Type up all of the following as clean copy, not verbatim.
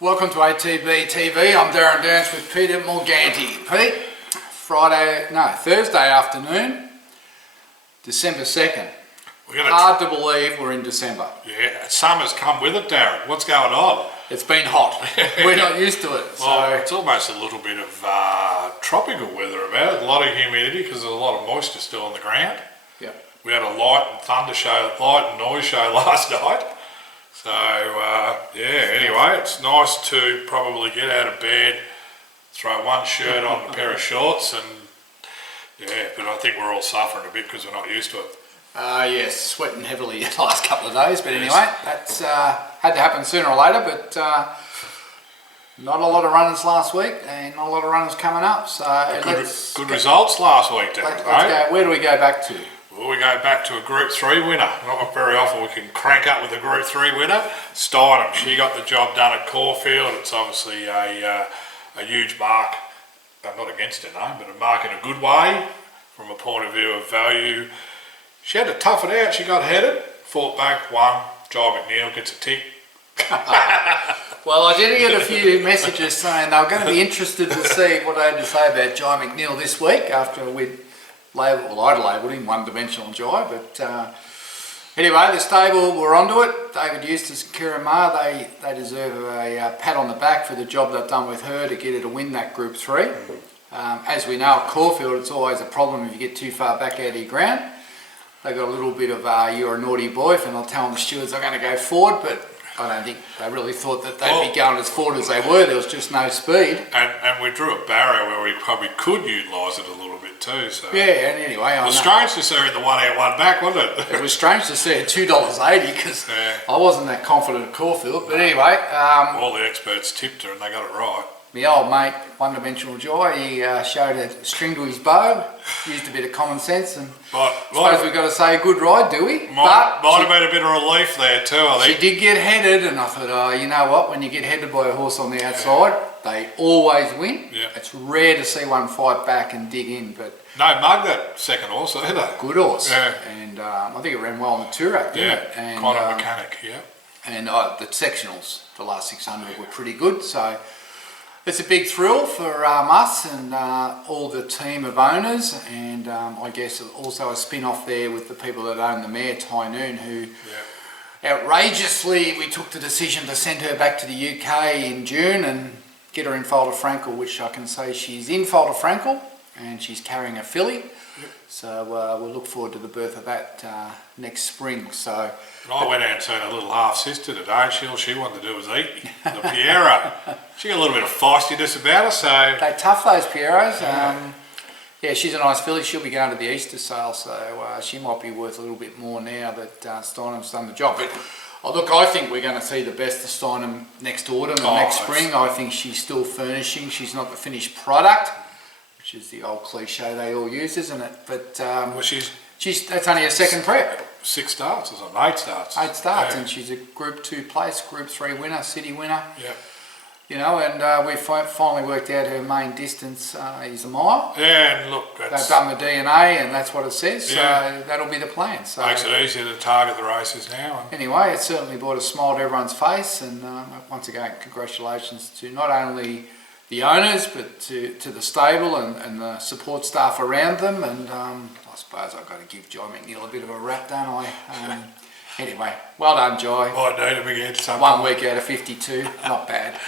Welcome to ATB TV. I'm Darren Dance with Peter Morganti. Pete, Thursday afternoon, December 2nd. Hard to believe we're in December. Yeah, summer's come with it, Darren. What's going on? It's been hot. We're not used to it. Well, it's almost a little bit of tropical weather about it. A lot of humidity because there's a lot of moisture still on the ground. Yeah. We had a light and noise show last night. So, anyway, it's nice to probably get out of bed, throw one shirt on, a pair of shorts, and but I think we're all suffering a bit because we're not used to it. Yes, sweating heavily the last couple of days, but anyway, that's had to happen sooner or later, but not a lot of runners last week and not a lot of runners coming up. So good results last week, Darren. Let's go. Where do we go back to? Well, we go back to a Group 3 winner. Not very often we can crank up with a Group 3 winner. Steinem, she got the job done at Caulfield. It's obviously a huge mark, not against her name, but a mark in a good way from a point of view of value. She had to tough it out. She got headed, fought back, won. Jai McNeil gets a tick. Well, I did get a few messages saying they were going to be interested to see what I had to say about Jai McNeil this week after I'd labelled him one-dimensional Jai, but anyway, the stable were onto it. David Eustace and Kieran Maher, they deserve a pat on the back for the job they've done with her to get her to win that Group 3. As we know at Caulfield, it's always a problem if you get too far back out of your ground. They got a little bit of you're a naughty boy for not telling the stewards they're going to go forward, but I don't think they really thought that they'd be going as forward as they were. There was just no speed. And we drew a barrier where we probably could utilise it a little bit too. So. Yeah, and anyway, it was strange to see her in the one out, one back, wasn't it? It was strange to see her $2.80 because I wasn't that confident at Caulfield. But anyway, all the experts tipped her and they got it right. My old mate, one-dimensional Jai, he showed a string to his bow, used a bit of common sense, and I suppose we've got to say a good ride, do we? Might have been a bit of relief there too, I think. She did get headed, and I thought, you know what, when you get headed by a horse on the outside, they always win. Yeah. It's rare to see one fight back and dig in, but... No mug that second horse either. Good horse. Yeah. And I think it ran well on the Toorak, didn't it? And, kind of mechanic, yeah. And the sectionals, the last 600 were pretty good, so... It's a big thrill for us and all the team of owners, and I guess also a spin-off there with the people that own the mare, Tynoon, who outrageously we took the decision to send her back to the UK in June and get her in foal to Frankel, which I can say she's in foal to Frankel and she's carrying a filly. So we'll look forward to the birth of that next spring. So I went out and seen a little half-sister today. All she wanted to do was eat the Piera. She got a little bit of feistiness about her, so... They're tough, those Pieros. Yeah, she's a nice filly. She'll be going to the Easter sale, so she might be worth a little bit more now that Steinem's done the job. But look, I think we're going to see the best of Steinem next autumn and next spring. I think she's still furnishing. She's not the finished product, which is the old cliche they all use, isn't it? But well, that's only her second prep. 6 starts or something, 8 starts. 8 starts, and she's a Group 2 place, Group 3 winner, city winner. Yeah. You know, and we finally worked out her main distance is a mile. Yeah, and look, they've done the DNA, and that's what it says. So that'll be the plan. So makes it easier to target the races now. Anyway, it certainly brought a smile to everyone's face, and once again, congratulations to not only the owners, but to the stable and the support staff around them. And I suppose I've got to give Jai McNeil a bit of a rap, don't I? Anyway, well done, Jai. Might need him again sometime. 1 week out of 52, not bad.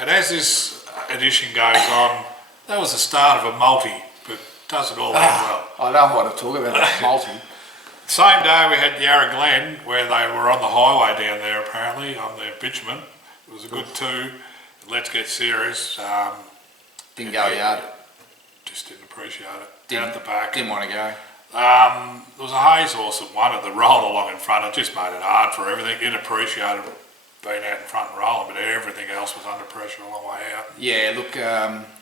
And as this edition goes on, that was the start of a multi, but does it all end well. I don't want to talk about that multi. Same day we had Yarra Glen, where they were on the highway down there apparently, on their bitumen. It was a good 2. Let's get serious. Didn't go yard. Just didn't appreciate it. Down at the back. Didn't want to go. There was a Hayes horse that won it, that rolled along in front. It just made it hard for everything. Didn't appreciate it being out in front and rolling, but everything else was under pressure a long way out. Yeah, look...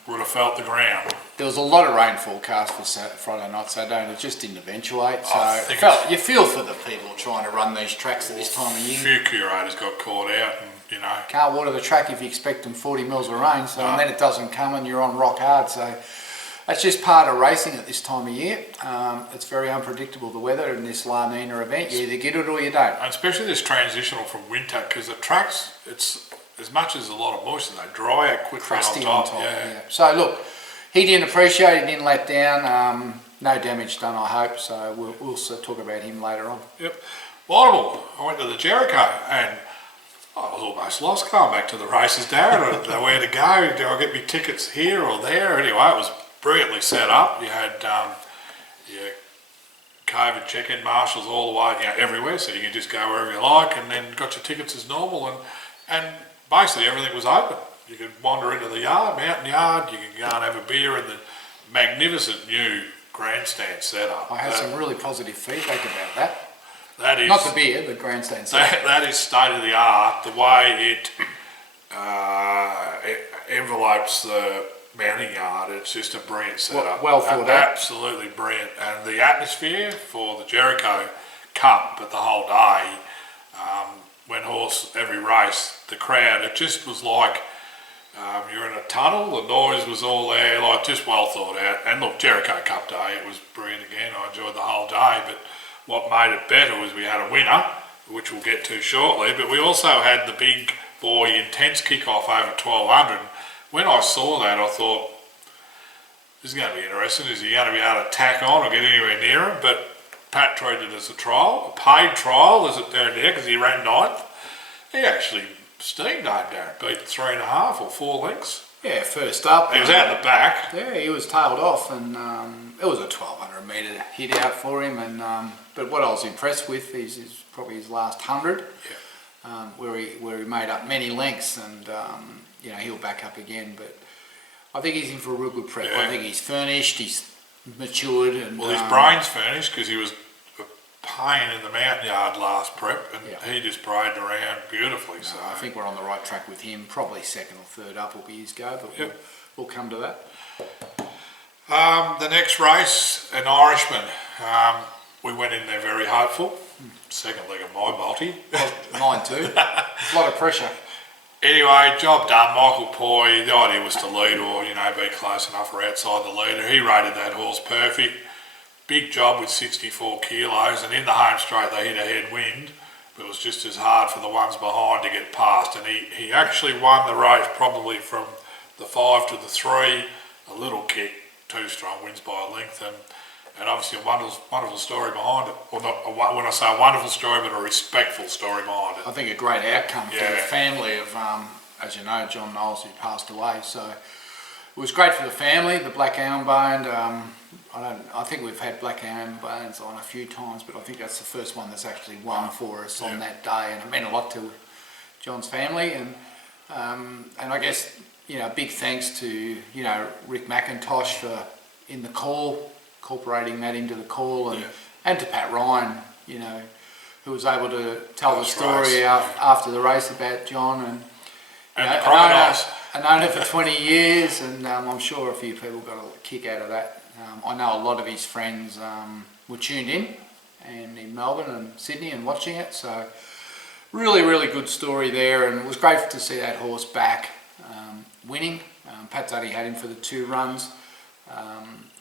would have felt the ground. There was a lot of rain forecast for Friday night, Saturday, and it just didn't eventuate. So you feel for the people trying to run these tracks at this time of year. A few curators got caught out, and you know... Can't water the track if you expect them 40 mils of rain, so and then it doesn't come and you're on rock hard. So that's just part of racing at this time of year. It's very unpredictable, the weather in this La Nina event. You either get it or you don't. And especially this transitional from winter, because the tracks, as much as a lot of moisture, they dry out quickly Crusty on on top. top. Yeah. Yeah. So look, he didn't appreciate it, didn't let down. No damage done, I hope. So we'll talk about him later on. Yep. Laudable. I went to the Jericho and I was almost lost going back to the races, Darren. I didn't know where to go. Do I get me tickets here or there? Anyway, it was brilliantly set up. You had your COVID check-in marshals all the way, everywhere, so you could just go wherever you like, and then got your tickets as normal, and basically everything was open. You could wander into the mountain yard. You could go and have a beer in the magnificent new grandstand setup. I had some really positive feedback about that. That is not the beer, the grandstand setup. That is state of the art. The way it envelopes the mounting yard, it's just a brilliant setup. Well thought out. Absolutely brilliant. And the atmosphere for the Jericho Cup, but the whole day, when horse every race, the crowd, it just was like you're in a tunnel. The noise was all there, like just well thought out. And look, Jericho Cup day, it was brilliant again. I enjoyed the whole day, but what made it better was we had a winner, which we'll get to shortly, but we also had the big boy intense kickoff over 1200. When I saw that, I thought, this is going to be interesting. Is he going to be able to tack on or get anywhere near him? But Pat treated it as a trial, a paid trial as it turned out, because he ran ninth. He actually steamed home, Darren, beat 3.5 or 4 lengths. Yeah, first up. He was out the back. Yeah, he was tailed off, and it was a 1200 metre hit out for him. And but what I was impressed with is probably his last 100, where he made up many lengths, and he'll back up again. But I think he's in for a real good prep. Yeah. I think he's furnished, he's matured, and well, his brain's furnished because he was a pain in the mountain yard last prep, and he just braved around beautifully. So I think we're on the right track with him. Probably second or third up will be his go, but we'll come to that. The next race, an Irishman. We went in there very hopeful. Second leg of my multi. Mine too. A lot of pressure. Anyway, job done. Michael Poy, the idea was to lead or, be close enough or outside the leader. He rated that horse perfect. Big job with 64 kilos, and in the home straight they hit a headwind, but it was just as hard for the ones behind to get past, and he actually won the race probably from the 5 to the 3, a little kick, 2 strong, wins by a length, and obviously a wonderful story behind it. Well, not when I say a wonderful story, but a respectful story behind it. I think a great outcome for the family of, as you know, John Knowles, who passed away. So it was great for the family, the black armband. I think we've had black armbands on a few times, but I think that's the first one that's actually won for us on that day, and it meant a lot to John's family. And I guess big thanks to Rick McIntosh for in the call, incorporating that into the call, and to Pat Ryan, who was able to tell the story after the race about John and the crocodiles. I've known her for 20 years, and I'm sure a few people got a kick out of that. I know a lot of his friends were tuned in, and in Melbourne and Sydney and watching it. So really, really good story there, and it was great to see that horse back winning. Pat's only had him for the 2 runs,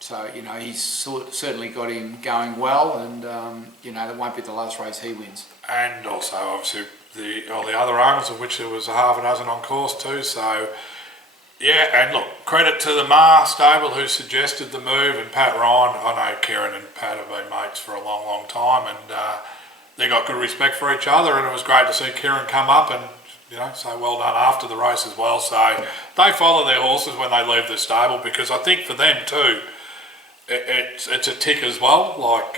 so he's certainly got him going well, and that won't be the last race he wins. And also, obviously, the other owners, of which there was a half a dozen on course too. So. Yeah, and look, credit to the Ma stable who suggested the move, and Pat Ryan. I know Kieran and Pat have been mates for a long, long time, and they got good respect for each other, and it was great to see Kieran come up and, say well done after the race as well. So they follow their horses when they leave the stable, because I think for them too, it's a tick as well. Like,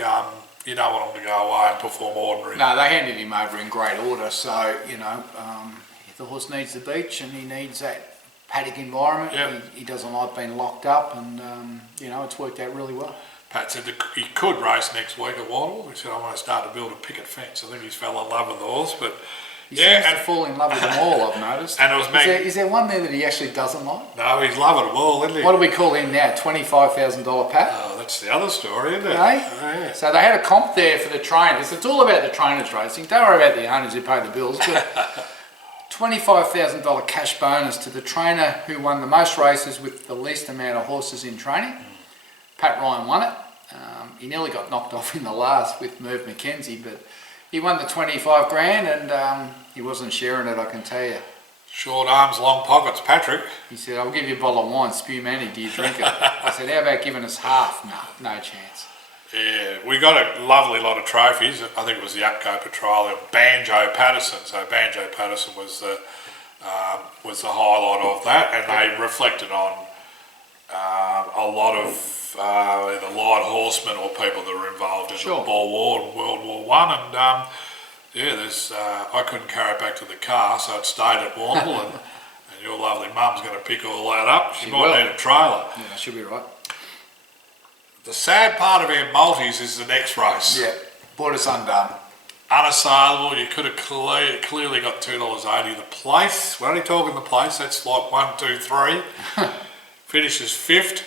you don't want them to go away and perform ordinary. No, they handed him over in great order, so, if the horse needs the beach and he needs that paddock environment, he doesn't like being locked up, and it's worked out really well. Pat said that he could race next week at Waddle. He said, I want to start to build a picket fence. I think he's fell in love with the horse, but he seems to fall in love with them all, I've noticed. And it was is there one there that he actually doesn't like? No, he's loving them all, isn't he? What do we call him now? $25,000 Pat? Oh, that's the other story, isn't it? Oh, so they had a comp there for the trainers. It's all about the trainers racing. Don't worry about the owners who pay the bills, but $25,000 cash bonus to the trainer who won the most races with the least amount of horses in training. Pat Ryan won it. He nearly got knocked off in the last with Merv McKenzie, but he won the 25 grand, and he wasn't sharing it, I can tell you. Short arms, long pockets, Patrick. He said, I'll give you a bottle of wine, spew manny, do you drink it? I said, how about giving us half? No chance. Yeah, we got a lovely lot of trophies. I think it was the Upco Petroleum, Banjo Patterson. So Banjo Patterson was the highlight of that, and they reflected on a lot of either light horsemen or people that were involved in the Boer War and World War One. And yeah, there's I couldn't carry it back to the car, so it stayed at Warrnambool, and your lovely mum's going to pick all that up. She might need a trailer. Yeah, she'll be right. The sad part of our multis is the next race. Yeah, bought us undone. Unassailable. You could have clearly got $2.80 the place. We're only talking the place. That's like 1, 2, 3. Finishes 5th.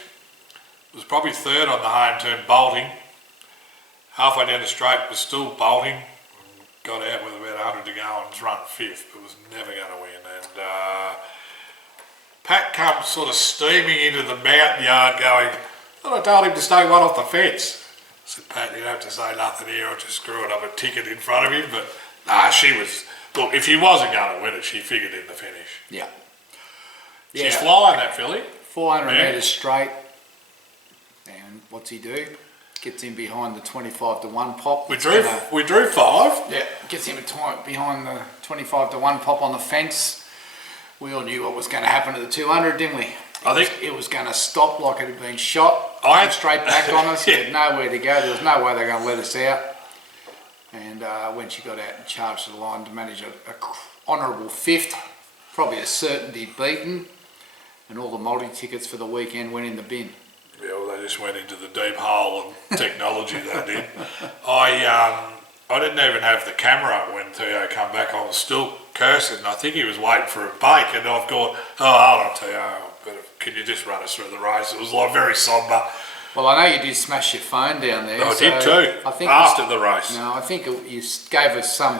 Was probably 3rd on the home turn, bolting. Halfway down the straight was still bolting. Got out with about 100 to go and was run 5th, but was never going to win. And Pat comes sort of steaming into the mountain yard going, I told him to stay one off the fence. I said, Pat, you don't have to say nothing here, I'll just screw it up a ticket in front of him. But nah, she was, look, if he wasn't going to win it, she figured in the finish. Yeah. She's flying, that filly. 400 metres straight. And what's he do? Gets in behind the 25 to 1 pop. We drew 5. Yeah, gets him behind the 25 to 1 pop on the fence. We all knew what was going to happen to the 200, didn't we? I think it was going to stop like it had been shot. Straight back on us. He had nowhere to go. There was no way they were going to let us out. And when she got out and charged the line to manage a honourable 5th, probably a certainty beaten, and all the multi-tickets for the weekend went in the bin. Yeah, well, they just went into the deep hole of technology, they did. I didn't even have the camera up when Theo come back. I was still cursing. I think he was waiting for a bake, and I've gone, hold on, Theo, can you just run us through the race? It was like very sombre. Well, I know you did smash your phone down there. I did too, I think after the race. No, I think you gave us some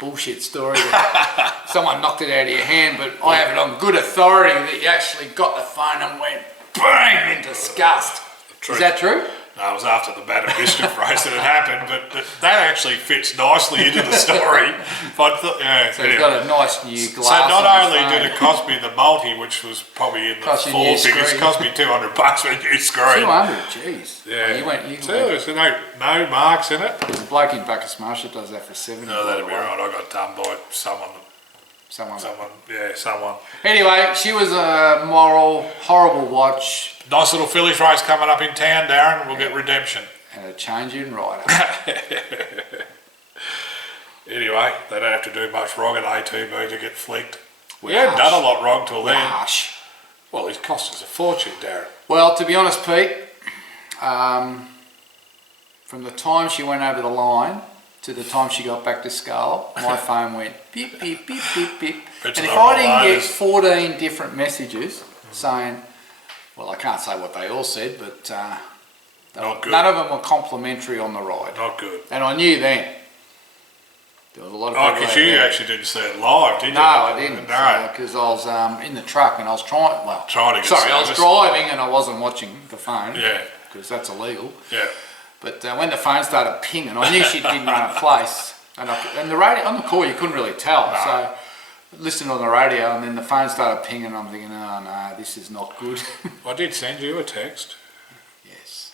bullshit story that someone knocked it out of your hand, but I have it on good authority that you actually got the phone and went bang in disgust. Is that true? No, it was after the Batter Biscuit race that it happened, but that actually fits nicely into the story. But so you've got a nice new glass. So not only did it cost me the multi, which was probably in the 4 biggest, it cost me $200 for a new screen. 200, jeez. Yeah. Well, there's no marks in it. The bloke in Bacchus Marshall does that for 70. No, that'd be right. I got done by someone. Someone. Anyway, she was a moral, horrible watch. Nice little fillies race coming up in town, Darren. We'll get redemption. And a change in rider. Anyway, they don't have to do much wrong at ATB to get flicked. We hadn't done a lot wrong till then. Well, it's cost us a fortune, Darren. Well, to be honest, Pete, from the time she went over the line to the time she got back to Scarlet, my phone went beep, beep, beep, beep, beep. And if I didn't get 14 different messages saying, well, I can't say what they all said, but none of them were complimentary on the ride. Not good. And I knew then. There was a lot of people because you actually didn't see it live, did you? No, I didn't. Because I was in the truck and I was trying to get I was driving and I wasn't watching the phone. Yeah. Because that's illegal. Yeah. But when the phone started pinging, I knew she didn't run a place. And the radio, on the call, you couldn't really tell. No. So listening on the radio and then the phone started pinging, I'm thinking, oh no, this is not good. I did send you a text. Yes.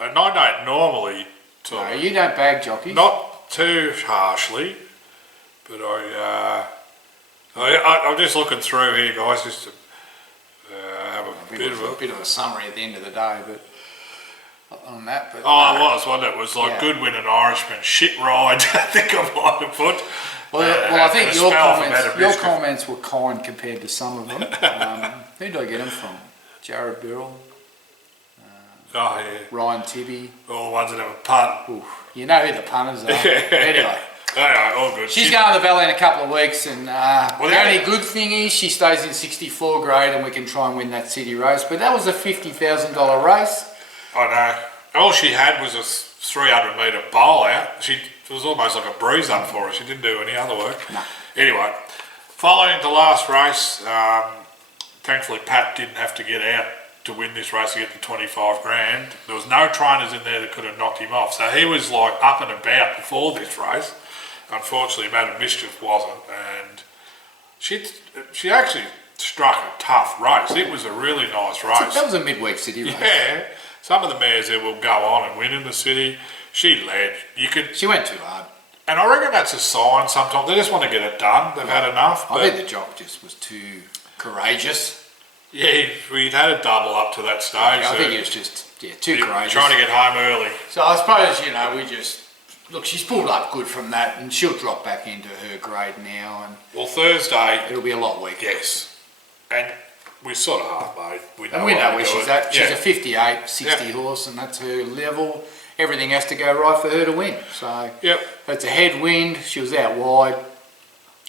And I don't normally talk. No, you don't bag jockeys. Not too harshly, but I'm just looking through here, guys, just to have a bit of a summary at the end of the day, but on that. But, it wasn't it? It was like Goodwin and Irishman, shit ride, I think I might have put. Well, I think your comments were kind compared to some of them. Who did I get them from? Jared Birrell? Ryan Tibby? All the ones that have a punt. Oof. You know who the punters are. Anyway. All good. She's going to the Valley in a couple of weeks, and the only good thing is she stays in 64 grade and we can try and win that city race. But that was a $50,000 race. I know. All she had was a 300 metre bowl out. It was almost like a breeze up for her. She didn't do any other work. No. Anyway, following the last race, thankfully Pat didn't have to get out to win this race to get the 25 grand. There was no trainers in there that could have knocked him off. So he was like up and about before this race. Unfortunately, Madam Mischief wasn't, and She actually struck a tough race. It was a really nice race. That was a midweek city race. Yeah, some of the mares there will go on and win in the city. She led. She went too hard. And I reckon that's a sign sometimes. They just want to get it done. They've had enough. I think the job just was too courageous. Yeah, we'd had a double up to that stage. Yeah, I think he was just too courageous. Trying to get home early. So I suppose, we just... Look, she's pulled up good from that, and she'll drop back into her grade now. And well, Thursday... It'll be a lot weaker. Yes. And we're sort of half-made. We know where she's at. She's a 58, 60 horse, and that's her level. Everything has to go right for her to win. So it's a headwind. She was out wide.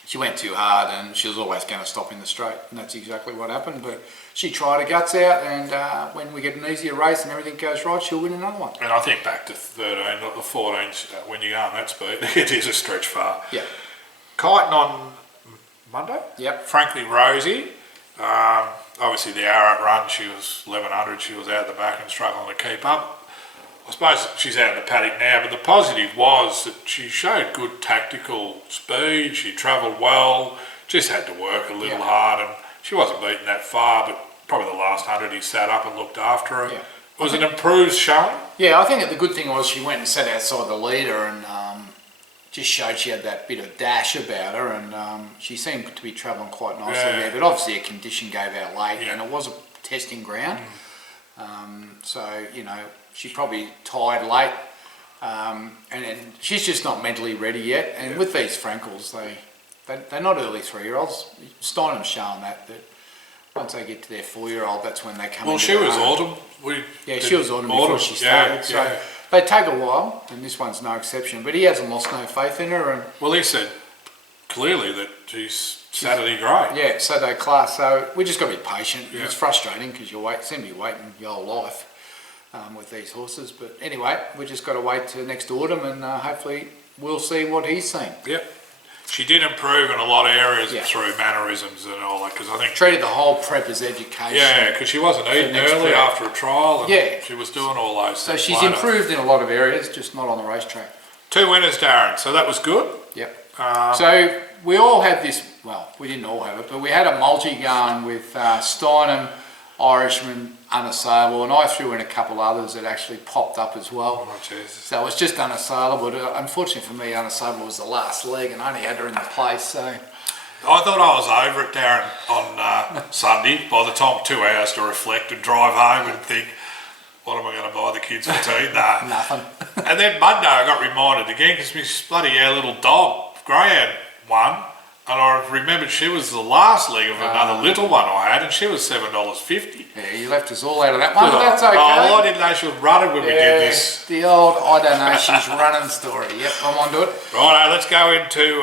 She went too hard, and she was always going to stop in the straight, and that's exactly what happened. But she tried her guts out, and when we get an easier race and everything goes right, she'll win another one. And I think back to 13, not the 14s, when you go on that speed, it is a stretch far. Yeah. Kiting on Monday. Yep. Frankly, Rosie. Obviously, the Arrowhead run, she was 1100. She was out the back and struggling to keep up. I suppose she's out in the paddock now, but the positive was that she showed good tactical speed. She travelled well, just had to work a little hard, and she wasn't beaten that far, but probably the last 100 he sat up and looked after her. Yeah. It was an improved showing. Yeah, I think that the good thing was she went and sat outside the leader and just showed she had that bit of dash about her, and she seemed to be travelling quite nicely there, but obviously her condition gave out late, and it was a testing ground. So, she probably tired late, and she's just not mentally ready yet. And with these Frankles, they're not early 3-year-olds. Steinem's showing that once they get to their 4-year-old, that's when they come. Well, she was autumn. She was autumn before she started. So they take a while, and this one's no exception. But he hasn't lost no faith in her. And well, he said clearly that she's Saturday grade. Yeah, Saturday class. So we just got to be patient. Yeah. It's frustrating because you seem to be waiting your whole life. With these horses, but anyway, we just got to wait till next autumn, and hopefully we'll see what he's seen. Yep, she did improve in a lot of areas through mannerisms and all that, because I think treated the whole prep as education. Yeah, because she wasn't eating early after a trial, and she was doing all those so things. So she's improved in a lot of areas, just not on the racetrack. 2 winners, Darren. So that was good. Yep. So we all had this. Well, we didn't all have it, but we had a multi going with Steinem, Irishman, Unassailable, and I threw in a couple others that actually popped up as well. Oh, Jesus. So it was just Unassailable, but unfortunately for me, Unassailable was the last leg, and I only had her in the place. So I thought I was over it, Darren, on Sunday. By the time 2 hours to reflect and drive home and think, what am I going to buy the kids for tea? Nah. Nothing. And then Monday I got reminded again because my bloody little dog, Greyhound, won. And I remembered she was the last leg of another little one I had, and she was $7.50. Yeah, you left us all out of that one, but that's okay. Oh, I didn't know she was running when we did this. The old, I don't know, she's running story. Yep, I'm on to it. Right, let's go into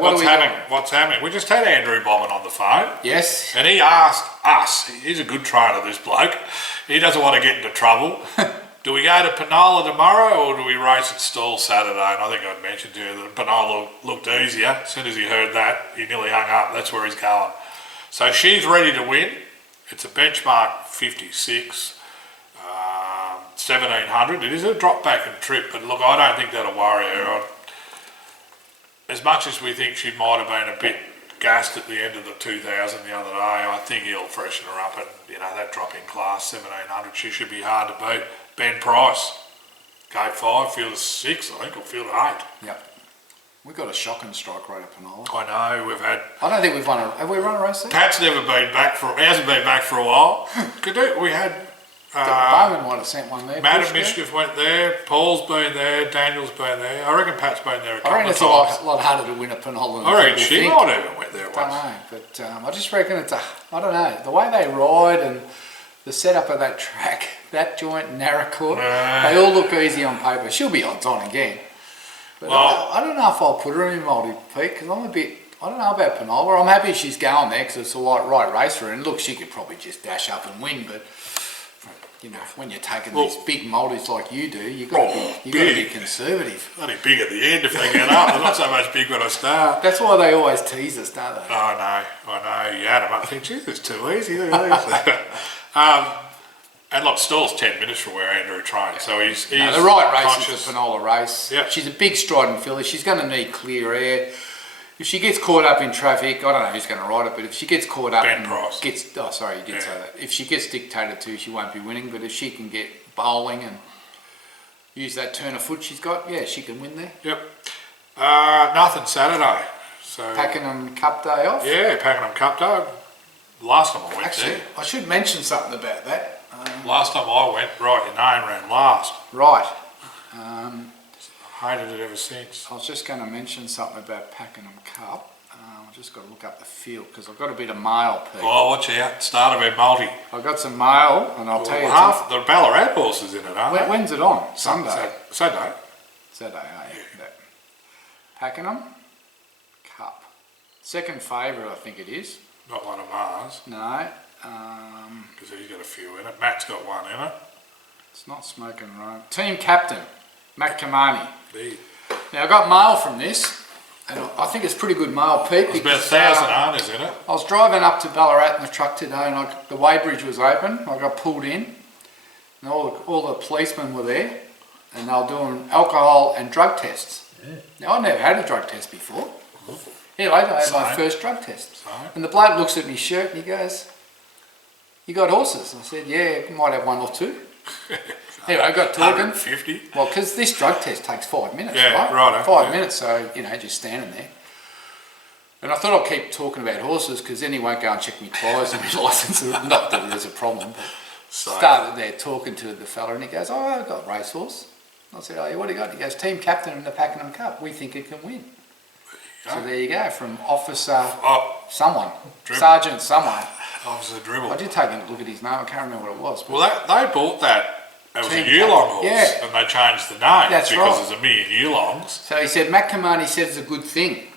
what's happening. We just had Andrew Bobbin on the phone. Yes. And he asked us, he's a good trainer, this bloke. He doesn't want to get into trouble. Do we go to Penola tomorrow, or do we race at Stall Saturday? And I think I'd mentioned to you that Penola looked easier. As soon as he heard that, he nearly hung up. That's where he's going. So she's ready to win. It's a benchmark 56, 1700. It is a drop back and trip, but look, I don't think that'll worry her. As much as we think she might have been a bit gassed at the end of the 2000 the other day, I think he'll freshen her up, and that drop in class 1700, she should be hard to beat. Ben Price, gate 5, field of 6, I think, or field of 8. Yep. We've got a shocking strike rate at Penola. I know, we've had... I don't think we've won have we run a race there? Pat's never been back he hasn't been back for a while. We had... Bowman might have sent one there. Matt and Mishkiff went there, Paul's been there, Daniel's been there. I reckon Pat's been there a couple of times. I reckon it's a lot harder to win at Penola than I reckon she might even went there once. I don't know, but I just reckon it's I don't know, the way they ride and the setup of that track, that joint, Narracourt, they all look easy on paper. She'll be odds on again. But I don't know if I'll put her in multi-peak, because I'm a bit, I don't know about Penola. I'm happy she's going there because it's the right race for her. And look, she could probably just dash up and win, but when you're taking these big multis like you do, you've got to be conservative. Bloody big at the end if they get up. They're not so much big when I start. That's why they always tease us, don't they? I know. You add them up and think, geez, it's too easy. And look, Stall's 10 minutes from where Andrew trained, so he's the right race conscious. is the Penola race. Yep. She's a big striding filly. She's going to need clear air. If she gets caught up in traffic, I don't know who's going to ride it, but if she gets caught up Ben and Price. you did say that. If she gets dictated to, she won't be winning. But if she can get bowling and use that turn of foot she's got, yeah, she can win there. Yep. Nothing Saturday. So Pakenham Cup day off. yeah, Pakenham Cup Day. Last time I went Actually, there. I should mention something about that. Last time I went, right, your name ran last. Right. Hated it ever since. I was just going to mention something about Pakenham Cup. I've just got to look up the field because I've got a bit of mail, Pete. Oh, watch out. Start of a multi. I've got some mail, and I'll tell you. Half the Ballarat horses in it, aren't they? When's it on? Sunday. Saturday. Saturday, yeah. Pakenham Cup. Second favourite, I think it is. Not one of Mars, No. because he's got a few in it. Matt's got one in it. It's not Smoking Rome. Team captain, Matt Kamani. There. Now, I got mail from this, and I think it's pretty good mail, Pete. There's about 1,000 owners in it. I was driving up to Ballarat in the truck today, and the weighbridge was open. I got pulled in, and all the policemen were there, and they were doing alcohol and drug tests. Yeah. Now, I've never had a drug test before. Anyway, I had my Same. first drug test. Same. And the bloke looks at my shirt and he goes, "You got horses?" I said, "Yeah, might have one or two." Anyway, I got talking. 150. Well, because this drug test takes 5 minutes, Yeah, right? righto, 5 yeah. minutes, so, just standing there. And I thought I'd keep talking about horses because then he won't go and check my tyres and my licence. Not that there's a problem, but started there talking to the fella and he goes, "Oh, I've got Racehorse." I said, "Oh, yeah, what do you got?" He goes, "Team captain in the Pakenham Cup. We think it can win." So there you go, from officer someone, Dribble. sergeant someone. Officer Dribble. I did take a look at his name, I can't remember what it was. But Well, they bought that. It was a Team year-long captain. horse, Yeah. and they changed the name That's because right. there's a million year-longs. So he said, Matt Kamani said it's a good thing.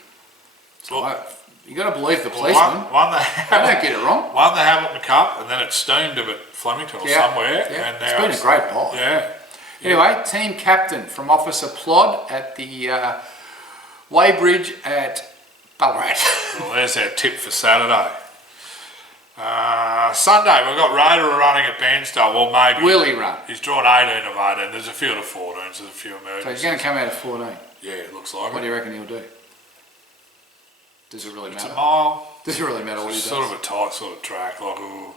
So Well, you got to believe the Well, policeman. one they I have, don't get it wrong. one they have at the Cup, and then it's steamed at Flemington or somewhere, Yeah. and now It's been a great buy. Yeah. Anyway, team captain from Officer Plod at the weighbridge at Ballarat. Well, there's our tip for Saturday. Sunday, we've got Raider running at Bairnstow. Well, maybe. Will he run? He's drawn 18 of 18. There's a field of 14s. There's a few So he's emergencies. going to come out at 14. Yeah, it looks like What it. do you reckon he'll do? Does it really It's a matter? mile. Does it really matter what he It's does? sort of a tight sort of track. Like, ooh.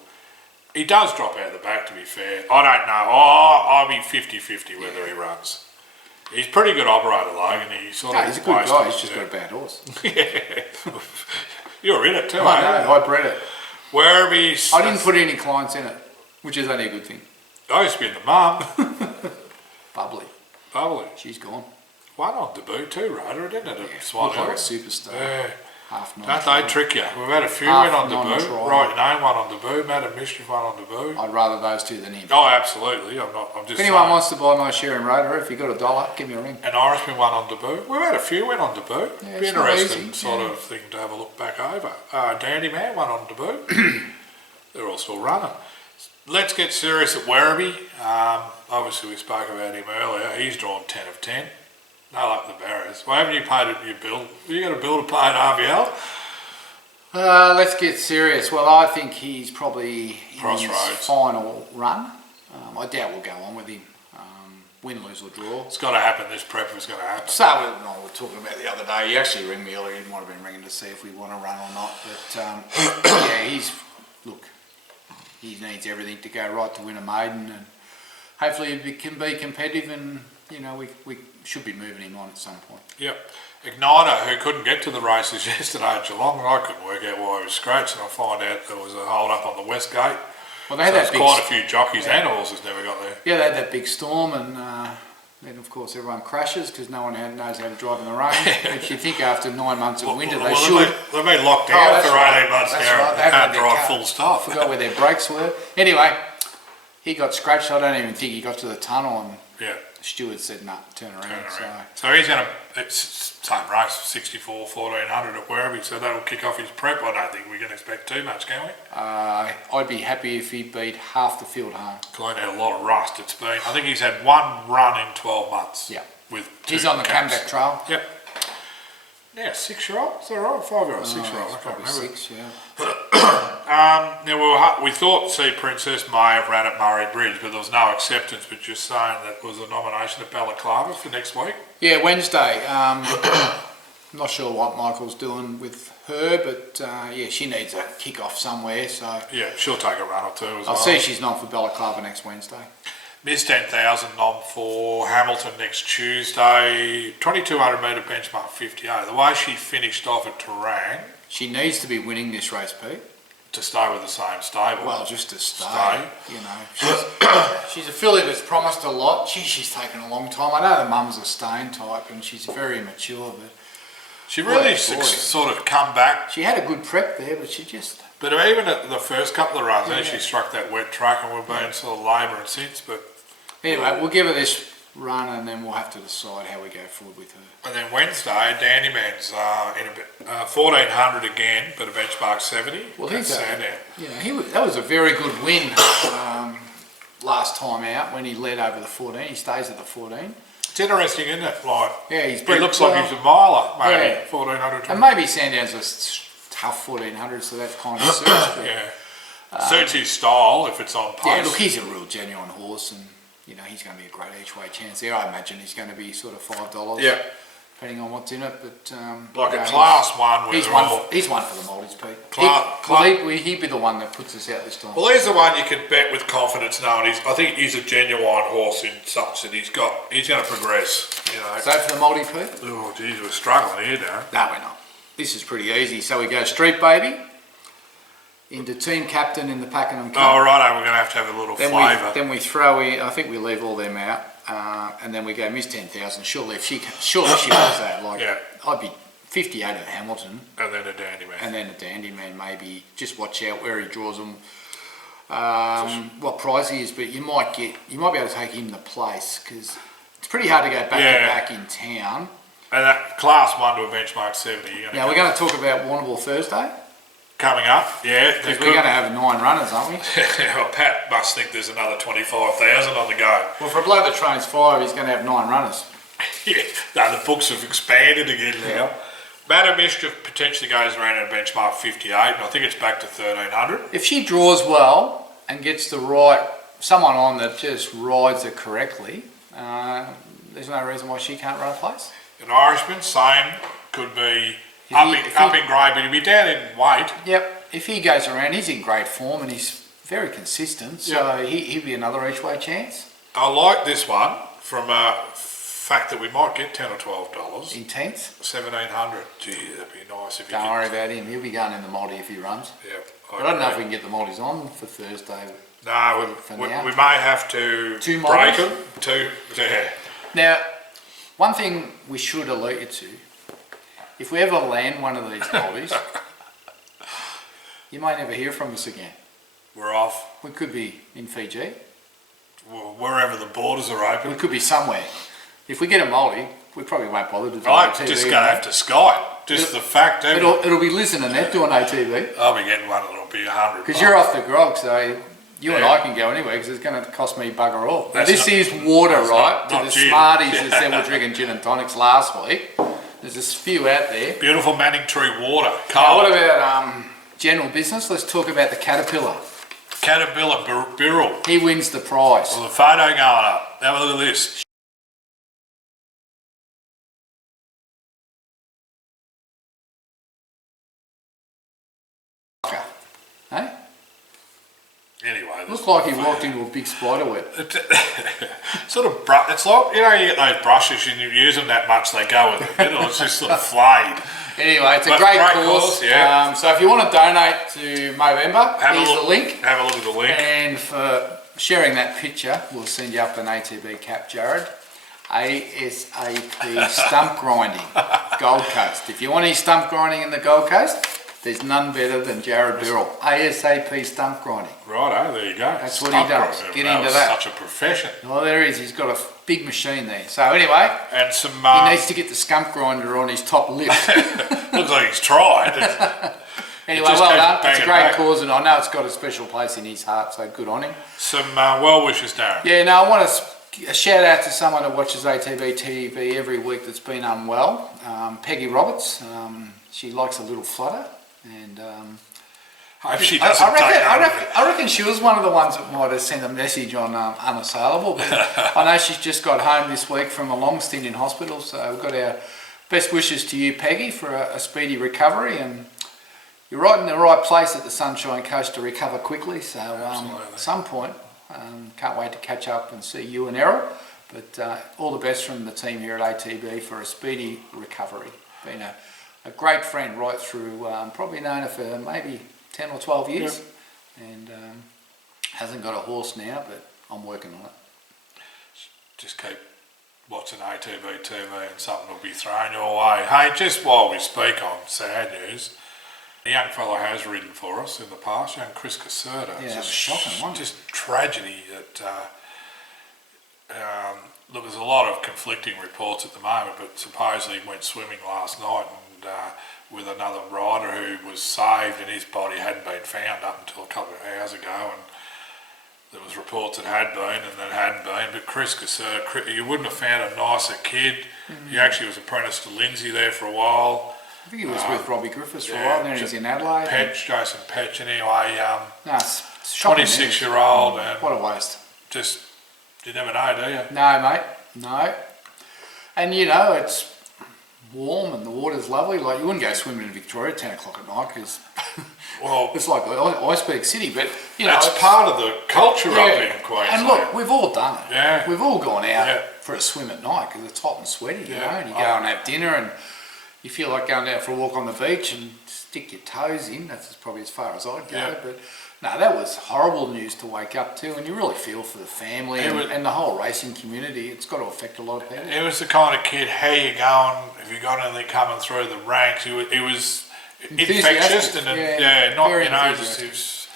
He does drop out the back, to be fair. I don't know. I'll be 50-50 whether he runs. He's a pretty good operator, Logan. He sort No, of he's a good plays guy. it, He's just yeah. got a bad horse. Yeah. You're in it too, I eh? know. I bred it. Werribee. I didn't put any clients in it, which is only a good thing. I used to be in the mum. Bubbly. Bubbly. She's gone. One on debut too, Raider, didn't it? Yeah, At Swan looked like a Hill. superstar. Yeah. Half nine. Don't they trick you? We've had a few Half win on debut. non-trial. Right name one on debut. Madam Mischief one on debut. I'd rather those two than him. Oh, absolutely. I'm just If anyone saying. wants to buy my share in Rotor, if you got $1, give me a ring. An Irishman one on debut. We've had a few win on debut. Yeah, Be it's not interesting easy, sort yeah. of thing to have a look back over. Dandy Man one on debut. They're all still running. Let's get serious at Werribee. Obviously we spoke about him earlier. He's drawn 10 of 10. No luck the Barras. Why haven't you paid it your bill? You got a bill to pay at RVL? Let's get serious. Well, I think he's probably in his Crossroads. final run. I doubt we'll go on with him. Win, lose or draw. It's got to happen. This prep is going to happen. So, we were talking about the other day. He actually rang me earlier. He might have been ringing to see if we want to run or not. But yeah, he needs everything to go right to win a maiden, and hopefully he can be competitive. And we should be moving him on at some point. Yep. Igniter, who couldn't get to the races yesterday at Geelong, I couldn't work out why he was scratched, and I find out there was a hold up on the west gate. Well, they had that big quite a few jockeys and horses never got there. Yeah, they had that big storm, and then of course everyone crashes because no one knows how to drive in the rain. Which you think after 9 months of winter they should. They've been locked Oh, down that's for right. 18 months That's now. right. They They haven't can't had their drive car. full stop. Forgot where their brakes were. Anyway, he got scratched. I don't even think he got to the tunnel, and Yeah, the steward said, "No, turn around." turn around. So he's going to, it's same race, 64, 1400 at Werribee, so that'll kick off his prep. I don't think we can expect too much, can we? I'd be happy if he beat half the field home. Cleaned out a lot of rust. It's been, I think he's had one run in 12 months. Yeah. With He's two on the caps. comeback trail. Yep. Yeah, 6-year-old? Is that right? 5-year-old, 6-year-old? I It's can't probably remember. 6, yeah. Now we thought Sea Princess may have ran at Murray Bridge, but there was no acceptance. But just saying that was a nomination at Balaclava for next week. Yeah, Wednesday. I'm not sure what Michael's doing with her, but yeah, she needs a kick off somewhere. So Yeah, she'll take a run or two as well. I'll see she's not for Balaclava next Wednesday. Miss 10,000 nom for Hamilton next Tuesday. 2200 metre benchmark 58. The way she finished off at Terang She needs to be winning this race, Pete. to stay with the same stable. Well, just to stay. You know, she's a filly that's promised a lot. She's taken a long time. I know the mum's a staying type, and she's very mature, but she really story. sort of come back. She had a good prep there, but she just... But even at the first couple of runs, she struck that wet track, and we've been sort of labouring since. But anyway, we'll give her this run, and then we'll have to decide how we go forward with her. And then Wednesday, Dandy Man's in a bit 1400 again, but a benchmark 70. Well, That's he's Sandown. that was a very good win last time out when he led over the 14. He stays at the 14. It's interesting, isn't it? Like, Yeah, he's he looks like he's a miler, maybe Yeah. 1400. And maybe Sandown's a tough 1400, so that's kind of suits. But, Yeah, suits his style if it's on pace. yeah, look, he's a real genuine horse, and you know he's going to be a great each way chance there. I imagine he's going to be sort of $5. Yeah. Depending on what's in it, but Like you know, a class one. Where He's they're one. all- He's one for the multis, Pete. He'd be the one that puts us out this time. Well, he's the one you can bet with confidence knowing I think he's a genuine horse in such that he's going to progress, you know. So for the multi, Pete? Oh, geez, we're struggling here, Darren. No, we're not. This is pretty easy. So we go Street Baby into team captain in the Pakenham Cup. Oh, righto, we're going to have a little flavour. Then we throw in. I think we leave all them out, and then we go Miss 10,000. Surely she does that. Like Yeah. I'd be 58 at Hamilton, And then a Dandy Man. and then a Dandy Man maybe. Just watch out where he draws them. What price he is, but you might be able to take him the place because it's pretty hard to go back to back in town. And that class one to a benchmark 70. Now we're going to talk about Warrnambool Thursday coming up, yeah. because we're going to have 9 runners, aren't we? Well, Pat must think there's another 25,000 on the go. Well, for a bloke that trains 5, he's going to have 9 runners. Yeah, no, the books have expanded again now. Matter Mischief potentially goes around at a benchmark 58, and I think it's back to 1300. If she draws well and gets the right someone on that just rides it correctly, there's no reason why she can't run a place. An Irishman, same, could be up in grade, but he'll be down in weight. Yep. If he goes around, he's in great form and he's very consistent, so he'd be another each way chance. I like this one from a fact that we might get $10 or $12. Intense. 1700. Gee, that'd be nice if you Don't worry about him. He'll be going in the multi if he runs. Yeah. But I don't know if we can get the multis on for Thursday. No, we may have to Two break multis? them. Yeah. Now, one thing we should alert you to, if we ever land one of these multis, you might never hear from us again. We're off. We could be in Fiji. Wherever the borders are We open. could be somewhere. If we get a multi, we probably won't bother to do I'm ATB. just going to have to Skype. Just the fact. It'll be listening net doing ATV. I'll be getting one that'll be 100. Because you're off the grog, so you and I can go anywhere because it's going to cost me bugger all. Now, That's this not- is water, that's right? not To the gin. smarties that said we're drinking gin and tonics last week. There's a few out there. Beautiful Manning Tree water. Now, what Cold. about general business? Let's talk about the Caterpillar. Caterpillar Birrell. He wins the prize. Well, the photo going up. Have a look at this. Hey? Anyway, Looks like he walked into a big spider web. sort of, it's like, you know, you get those brushes and you use them that much, they go with it. You know, it's just sort of flayed. Anyway, it's a But great great cause. cause, yeah. So if you want to donate to Movember, here's the link. Have a look at the link. And for sharing that picture, we'll send you up an ATB cap, Jared. ASAP stump grinding, Gold Coast. If you want any stump grinding in the Gold Coast, there's none better than Jared Birrell. ASAP stump grinding. Righto, there you go. That's what he does. Get into was that. Such a profession. Well, there he is. He's got a big machine there. So anyway, And some, he needs to get the skunk grinder on his top lip. looks like he's tried. Anyway, just well keeps done. It's a banging great back. cause, and I know it's got a special place in his heart, so good on him. Some well wishes, Darren. Yeah, no, I want to a shout out to someone that watches ATB TV every week that's been unwell. Peggy Roberts. She likes a little flutter, and Hope she doesn't I reckon she was one of the ones that might have sent a message on unassailable. But I know she's just got home this week from a long stint in hospital, so we've got our best wishes to you, Peggy, for a speedy recovery, and you're right in the right place at the Sunshine Coast to recover quickly. So at some point, can't wait to catch up and see you and Errol. But all the best from the team here at ATB for a speedy recovery. Been a great friend right through, probably known her for maybe 10 or 12 years, and hasn't got a horse now, but I'm working on it. Just keep watching ATB TV and something will be thrown your way. Hey, just while we speak on sad news, a young fellow has ridden for us in the past, young Chris Caserta. Yeah, that was shocking, wasn't it? Just tragedy that, look, there's a lot of conflicting reports at the moment, but supposedly he went swimming last night and with another rider who was saved, and his body hadn't been found up until a couple of hours ago, and there was reports it had been and then hadn't been. But Chris Caserta, you wouldn't have found a nicer kid. He actually was apprenticed to Lindsay there for a while. I think he was with Robbie Griffiths for a while, then he was in Adelaide. Jason Petch, anyway. No, it's shocking. 26-year-old. And what a waste. Just, you never know, do you? No, mate, no. And you know, it's warm and the water's lovely. Like, you wouldn't go swimming in Victoria at 10 o'clock at night because it's like Iceberg City. But you know, it's part of the culture up in Queensland. And look, we've all done it. Yeah. We've all gone out for a swim at night because it's hot and sweaty, you know, and you go and have dinner and you feel like going out for a walk on the beach and stick your toes in. That's probably as far as I'd go. Yeah. But no, that was horrible news to wake up to, and you really feel for the family and the whole racing community. It's got to affect a lot of people. He was the kind of kid, how you going, have you got anything coming through the ranks? He was infectious and not, you know,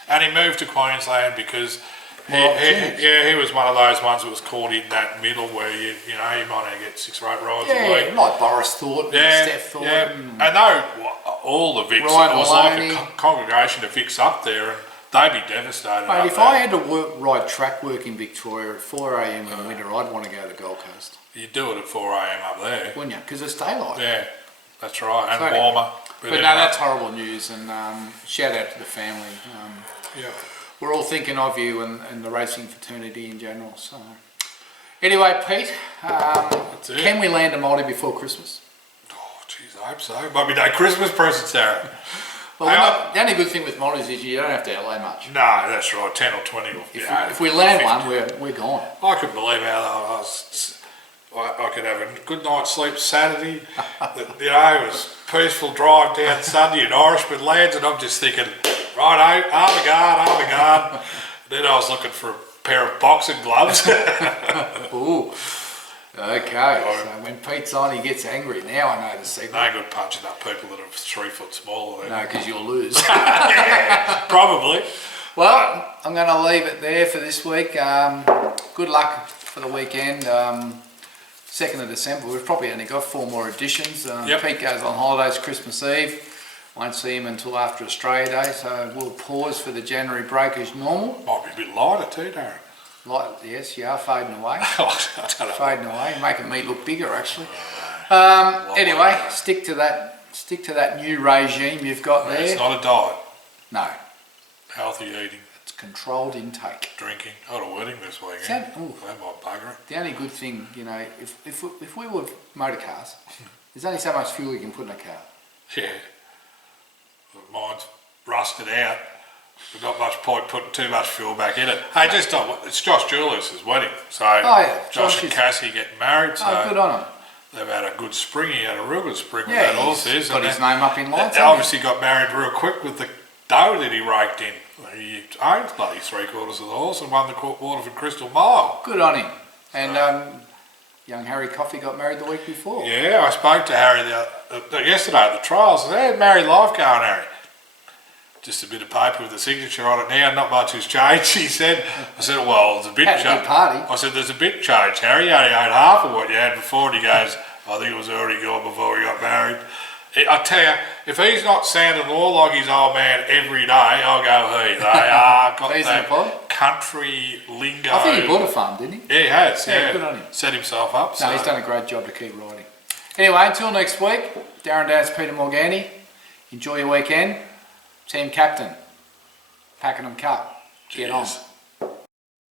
and he moved to Queensland because he was one of those ones that was caught in that middle where you know, you might only get 6 or 8 rides a week. Like Boris thought, Steph thought. I know all the Vics, it was like a congregation to Vics up there, and they'd be devastated. Mate, if I had to ride track work in Victoria at 4 a.m. in winter, I'd want to go to the Gold Coast. You'd do it at 4 a.m. up there. Wouldn't you? Because it's daylight. Yeah, that's right, and warmer. But no, that's horrible news, and shout out to the family. We're all thinking of you and the racing fraternity in general. So, anyway, Pete, can we land a multi before Christmas? Oh, jeez, I hope so. Might be no Christmas presents, Darren. Well, the only good thing with multis is you don't have to outlay much. No, that's right, 10 or 20. If we land 50. one, we're gone. I couldn't believe how I could have a good night's sleep Saturday. You know, it was a peaceful drive down Sunday in Irishman lands, and I'm just thinking, right, arm the guard. Then I was looking for a pair of boxing gloves. Ooh. Okay, so when Pete's on, he gets angry. Now I know the secret. No good punching up people that are 3 foot smaller than No, because you'll lose. Probably. Well, I'm going to leave it there for this week. Good luck for the weekend. 2nd of December. We've probably only got 4 more editions. Pete goes on holidays Christmas Eve. Won't see him until after Australia Day, so we'll pause for the January break as normal. Might be a bit lighter too, Darren. Light, yes, you are fading away. I don't know. Fading away, making me look bigger actually. Anyway, stick to that new regime you've got there. It's not a diet. No. Healthy eating. It's controlled intake. Drinking. I had a wedding this weekend. That might bugger it. The only good thing, you know, if we were motor cars, there's only so much fuel you can put in a car. Yeah. Mine's rusted out. We've not much point putting too much fuel back in it. Hey, it's Josh Julius's wedding. So Josh and Cassie getting married. So good on them. They've had a good spring. He had a real good spring with that horse. He's got his name up in lights. They obviously got married real quick with the dough that he raked in. He owned bloody 3/4 of the horse and won the Waterford Crystal Mile. Good on him. And young Harry Coffey got married the week before. Yeah, I spoke to Harry yesterday at the trials. I said, "Hey, married life going, Harry?" Just a bit of paper with a signature on it now, not much has changed, he said. I said, well, there's a bit changed. I said, there's a bit changed, Harry. You only ate half of what you had before. And he goes, I think it was already gone before we got married. I tell you, if he's not sounding more like his old man every day, I'll go, he. They are got that country lingo. I think he bought a farm, didn't he? Yeah, he has. Yeah, good on him. Set himself up. No, he's done a great job to keep riding. Anyway, until next week, Darren Dance, Peter Morgani. Enjoy your weekend. Team captain, Pakenham Cup. Get on.